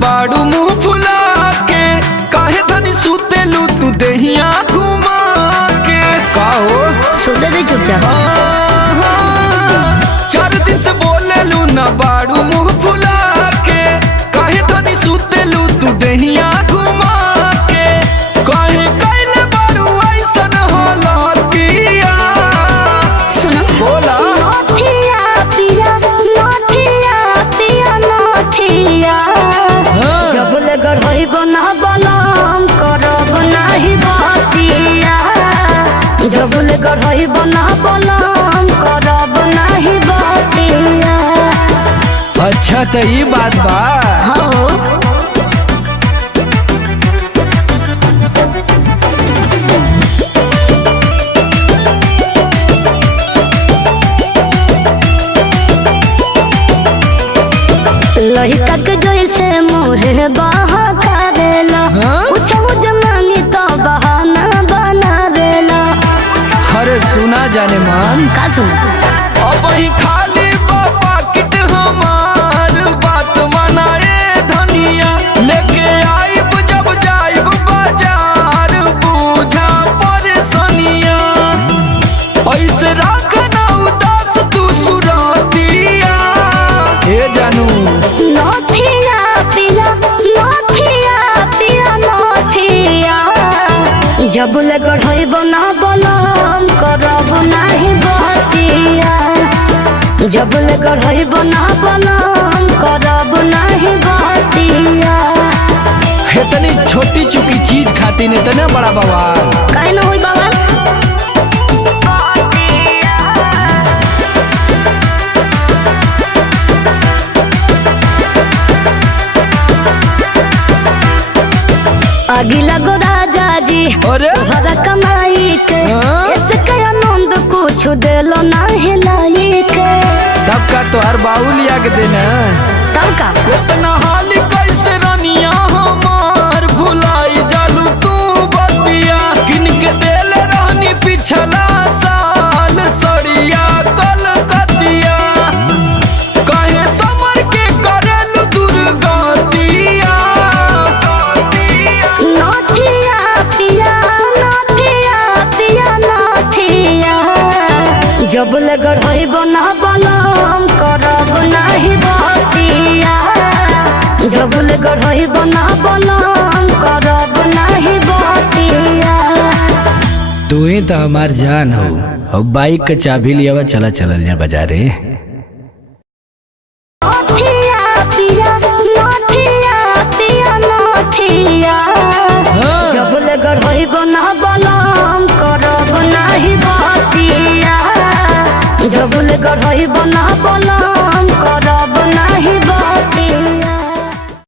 बाड़ू मुँह फुला के, काहे धनी सुतेलू तू देहिया घुमा के। काहो सुते दे चुपचाप। 4 दिन से बोलेलू ना बाड़ू मुँह फुला के, काहे धनी सुतेलू तू देहिया घुमा के। काहे कैले बाड़ू ऐसन हालतिया। सुनो बोला नथिया पिया नथिया पिया नथिया जबल गढ़ई बना बलम करब नाही बतिया। जबल गढ़ई बना बलम करब नाही बतिया। अच्छा तो ये बात बा। हो लहिका के जैसे मोहे बहकावेला, पूछो जमानी तो बहाना बनावेला। अरे सुना जाने मान, का सुन अब ही खाली बाबा किट हमार बात मनाए धनिया। लेके आइब जब जाइब बाजार बूझा परेशानिया। ऐसे रखना उदास तू सुरतिया। हे जानू नथिया पिया नथिया पिया नथिया जबल गढ़ई बना बलम करब नाही बतिया। जबल गढ़ई बना बलम करब नाही बतिया। इतनी छोटी चुकी चीज खाती ने इतना बड़ा बवाल। काहे ना होई बाबा। आगे लगो राजा जी अरे तोहरा कमाई के, इसके आनंद कुछ देलो ना हिलाई के। तब का तो हर बाउल लिया के देना। तब का इतना हाली कैसे रानिया हमार भुलाई जालू तू बतिया। किन के देले रहनी पिछला साल सड़िया कलकतिया। काहे समर के करेलू दुर्गतिया। नथिया पिया नथिया पिया नथिया जबल गढ़ई बना बलम करब नाही बतिया। जबल गढ़ई बना बलम करब नाही बतिया। तू ही तो हमार जान हो। अब बाइक का चाबी लिया चला चलल जा बाजारे। नथिया पिया नथिया पिया नथिया जबल गढ़ई बना बलम करब नाही बतिया। जबल गढ़ई बना बलम करब